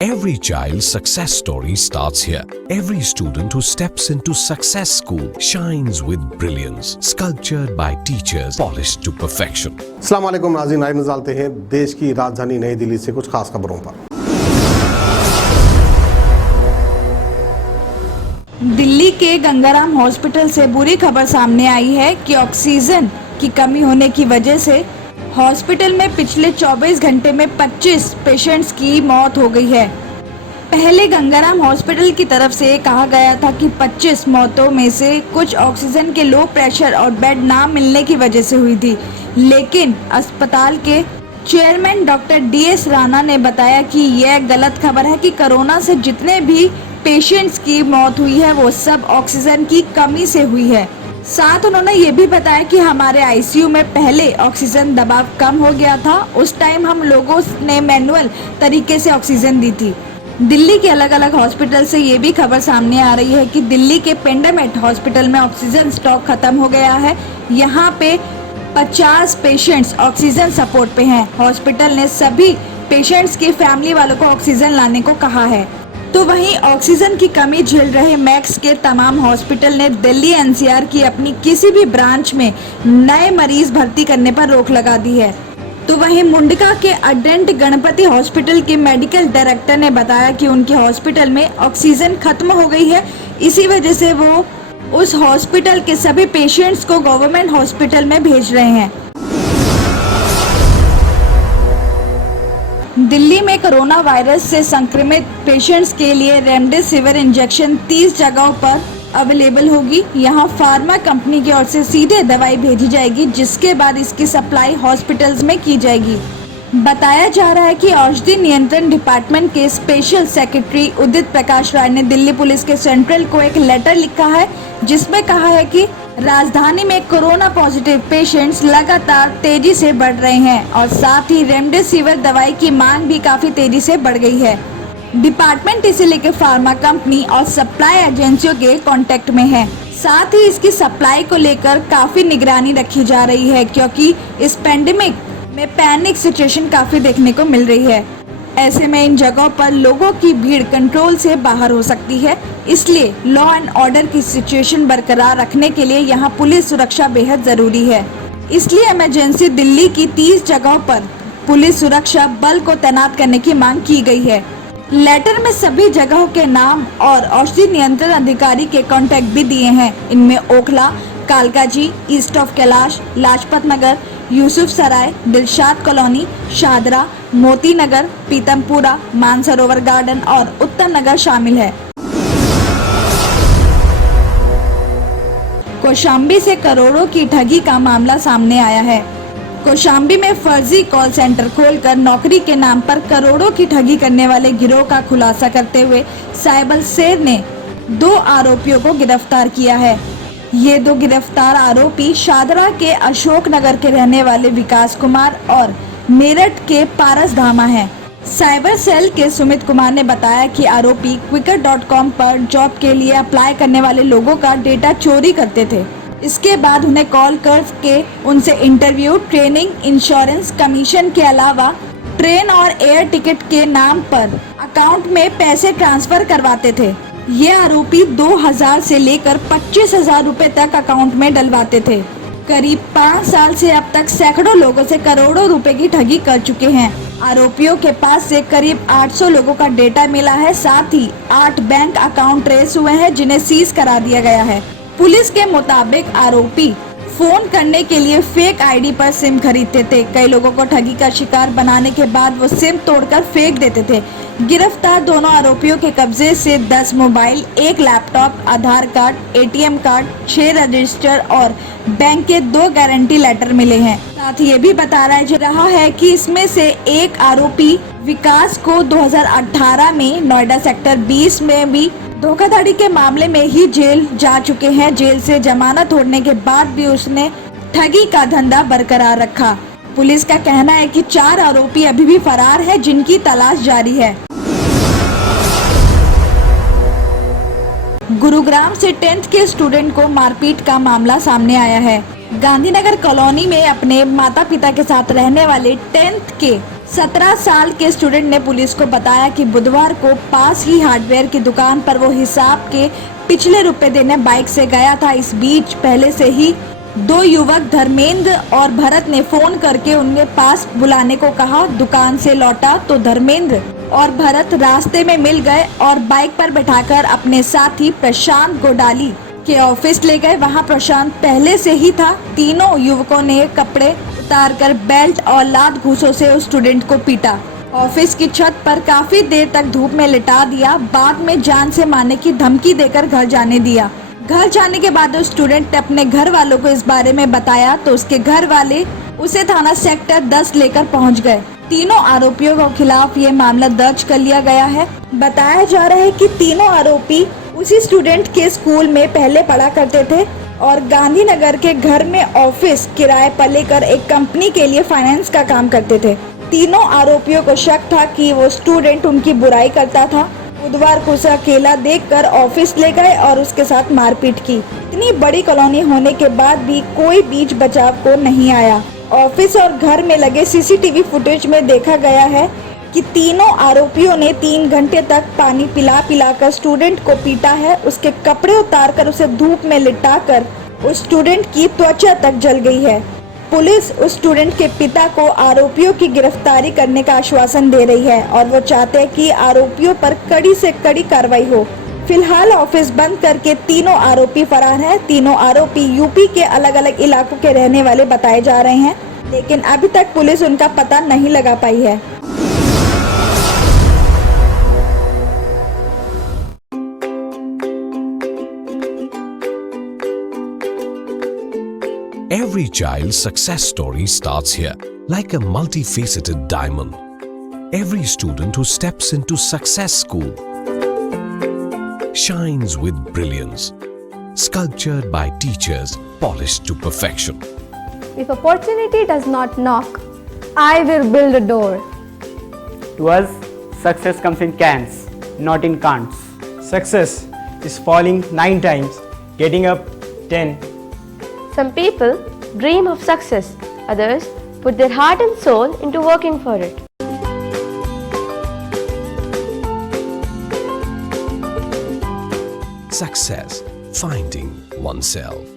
Every child's success story starts here. Every student who steps into Success School shines with brilliance, sculptured by teachers, polished to perfection. अस्सलाम वालेकुम नाज़रीन, आइए नज़र डालते हैं देश की राजधानी नई दिल्ली से कुछ खास खबरों पर। दिल्ली के गंगाराम हॉस्पिटल से बुरी खबर सामने आई है कि ऑक्सीजन की कमी होने की वजह से हॉस्पिटल में पिछले 24 घंटे में 25 पेशेंट्स की मौत हो गई है। पहले गंगाराम हॉस्पिटल की तरफ से कहा गया था कि 25 मौतों में से कुछ ऑक्सीजन के लो प्रेशर और बेड ना मिलने की वजह से हुई थी, लेकिन अस्पताल के चेयरमैन डॉक्टर DS राणा ने बताया कि यह गलत खबर है कि कोरोना से जितने भी पेशेंट्स की मौत हुई है वो सब ऑक्सीजन की कमी से हुई है। साथ उन्होंने ये भी बताया कि हमारे ICU में पहले ऑक्सीजन दबाव कम हो गया था, उस टाइम हम लोगों ने मैनुअल तरीके से ऑक्सीजन दी थी। दिल्ली के अलग अलग हॉस्पिटल से ये भी खबर सामने आ रही है कि दिल्ली के पेंडामेट हॉस्पिटल में ऑक्सीजन स्टॉक खत्म हो गया है। यहाँ पे 50 पेशेंट्स ऑक्सीजन सपोर्ट पे हैं। हॉस्पिटल ने सभी पेशेंट्स की फैमिली वालों को ऑक्सीजन लाने को कहा है। तो वहीं ऑक्सीजन की कमी झेल रहे मैक्स के तमाम हॉस्पिटल ने दिल्ली NCR की अपनी किसी भी ब्रांच में नए मरीज भर्ती करने पर रोक लगा दी है। तो वहीं मुंडका के अडेंट गणपति हॉस्पिटल के मेडिकल डायरेक्टर ने बताया कि उनके हॉस्पिटल में ऑक्सीजन खत्म हो गई है, इसी वजह से वो उस हॉस्पिटल के सभी पेशेंट्स को गवर्नमेंट हॉस्पिटल में भेज रहे हैं। दिल्ली में कोरोना वायरस से संक्रमित पेशेंट्स के लिए रेमडेसिविर इंजेक्शन 30 जगहों पर अवेलेबल होगी। यहां फार्मा कंपनी की ओर से सीधे दवाई भेजी जाएगी, जिसके बाद इसकी सप्लाई हॉस्पिटल्स में की जाएगी। बताया जा रहा है कि औषधि नियंत्रण डिपार्टमेंट के स्पेशल सेक्रेटरी उदित प्रकाश राय ने दिल्ली पुलिस के सेंट्रल को एक लेटर लिखा है, जिसमें कहा है कि राजधानी में कोरोना पॉजिटिव पेशेंट्स लगातार तेजी से बढ़ रहे हैं और साथ ही रेमडेसिविर दवाई की मांग भी काफी तेजी से बढ़ गई है। डिपार्टमेंट इसे लेकर फार्मा कंपनी और सप्लाई एजेंसियों के कांटेक्ट में है। साथ ही इसकी सप्लाई को लेकर काफी निगरानी रखी जा रही है, क्योंकि इस पेंडेमिक में पैनिक सिचुएशन काफी देखने को मिल रही है। ऐसे में इन जगहों पर लोगों की भीड़ कंट्रोल से बाहर हो सकती है, इसलिए लॉ एंड ऑर्डर की सिचुएशन बरकरार रखने के लिए यहाँ पुलिस सुरक्षा बेहद जरूरी है। इसलिए इमरजेंसी दिल्ली की 30 जगहों पर पुलिस सुरक्षा बल को तैनात करने की मांग की गई है। लेटर में सभी जगहों के नाम और औषधि नियंत्रण अधिकारी के कॉन्टैक्ट भी दिए हैं। इनमें Okhla, Kalkaji, east of Kailash, Lajpat Nagar, Yusuf Sarai, Dilshad colony, Shahdara, Moti Nagar, Pitampura, Mansarovar garden और उत्तर नगर शामिल है। कौशाम्बी से करोड़ों की ठगी का मामला सामने आया है। कौशाम्बी में फर्जी कॉल सेंटर खोलकर नौकरी के नाम पर करोड़ों की ठगी करने वाले गिरोह का खुलासा करते हुए साइबर सेल ने 2 आरोपियों को गिरफ्तार किया है। ये 2 गिरफ्तार आरोपी शादरा के अशोक नगर के रहने वाले विकास कुमार और मेरठ के पारस धामा हैं। साइबर सेल के सुमित कुमार ने बताया कि आरोपी Quikr.com पर जॉब के लिए अप्लाई करने वाले लोगों का डेटा चोरी करते थे। इसके बाद उन्हें कॉल करके उनसे इंटरव्यू, ट्रेनिंग, इंश्योरेंस, कमीशन के अलावा ट्रेन और एयर टिकट के नाम पर अकाउंट में पैसे ट्रांसफर करवाते थे। ये आरोपी 2000 से लेकर 25,000 रुपए तक अकाउंट में डलवाते थे। करीब 5 साल से अब तक सैकड़ों लोगों से करोड़ों रुपए की ठगी कर चुके हैं। आरोपियों के पास से करीब 800 लोगों का डेटा मिला है। साथ ही 8 बैंक अकाउंट ट्रेस हुए हैं, जिन्हें सीज करा दिया गया है। पुलिस के मुताबिक आरोपी फोन करने के लिए फेक ID पर सिम खरीदते थे। कई लोगों को ठगी का शिकार बनाने के बाद वो सिम तोड़कर फेंक देते थे। गिरफ्तार दोनों आरोपियों के कब्जे से 10 मोबाइल, 1 लैपटॉप, आधार कार्ड, ATM कार्ड, 6 रजिस्टर और बैंक के 2 गारंटी लेटर मिले हैं। साथ ही ये भी बताया जा रहा है कि इसमें से एक आरोपी विकास को 2018 में नोएडा सेक्टर 20 में भी धोखाधड़ी के मामले में ही जेल जा चुके हैं। जेल से जमानत होने के बाद भी उसने ठगी का धंधा बरकरार रखा। पुलिस का कहना है कि 4 आरोपी अभी भी फरार हैं, जिनकी तलाश जारी है। गुरुग्राम से 10th के स्टूडेंट को मारपीट का मामला सामने आया है। गांधीनगर कॉलोनी में अपने माता पिता के साथ रहने वाले 10th के 17 साल के स्टूडेंट ने पुलिस को बताया कि बुधवार को पास ही हार्डवेयर की दुकान पर वो हिसाब के पिछले रुपए देने बाइक से गया था। इस बीच पहले से ही दो युवक धर्मेंद्र और भरत ने फोन करके उनके पास बुलाने को कहा। दुकान से लौटा तो धर्मेंद्र और भरत रास्ते में मिल गए और बाइक पर बैठाकर अपने साथी प्रशांत गोडाली के ऑफिस ले गए। वहां प्रशांत पहले से ही था। तीनों युवकों ने कपड़े उतारकर बेल्ट और लात घूंसों से उस स्टूडेंट को पीटा। ऑफिस की छत पर काफी देर तक धूप में लिटा दिया। बाद में जान से मारने की धमकी देकर घर जाने दिया। घर जाने के बाद उस स्टूडेंट ने अपने घर वालों को इस बारे में बताया तो उसके घर वाले उसे थाना सेक्टर 10 लेकर पहुंच गए। तीनों आरोपियों के खिलाफ ये मामला दर्ज कर लिया गया है। बताया जा रहा है कि तीनों आरोपी उसी स्टूडेंट के स्कूल में पहले पढ़ा करते थे और गांधीनगर के घर में ऑफिस किराए पर लेकर एक कंपनी के लिए फाइनेंस का काम करते थे। तीनों आरोपियों को शक था कि वो स्टूडेंट उनकी बुराई करता था। बुधवार को उसे अकेला देखकर ऑफिस ले गए और उसके साथ मारपीट की। इतनी बड़ी कॉलोनी होने के बाद भी कोई बीच बचाव को नहीं आया। ऑफिस और घर में लगे सीसीटीवी फुटेज में देखा गया है कि तीनों आरोपियों ने 3 घंटे तक पानी पिलाकर स्टूडेंट को पीटा है। उसके कपड़े उतारकर उसे धूप में लिटाकर उस स्टूडेंट की त्वचा तक जल गई है। पुलिस उस स्टूडेंट के पिता को आरोपियों की गिरफ्तारी करने का आश्वासन दे रही है और वो चाहते हैं कि आरोपियों पर कड़ी से कड़ी कार्रवाई हो। फिलहाल ऑफिस बंद करके तीनों आरोपी फरार हैं। तीनों आरोपी यूपी के अलग अलग इलाकों के रहने वाले बताए जा रहे हैं, लेकिन अभी तक पुलिस उनका पता नहीं लगा पाई है। Every child's success story starts here, like a multifaceted diamond. Every student who steps into success school shines with brilliance, sculptured by teachers, polished to perfection. If opportunity does not knock, I will build a door. To us, success comes in cans, not in can'ts. Success is falling 9 times, getting up 10. Some people dream of success, others put their heart and soul into working for it. Success, finding oneself.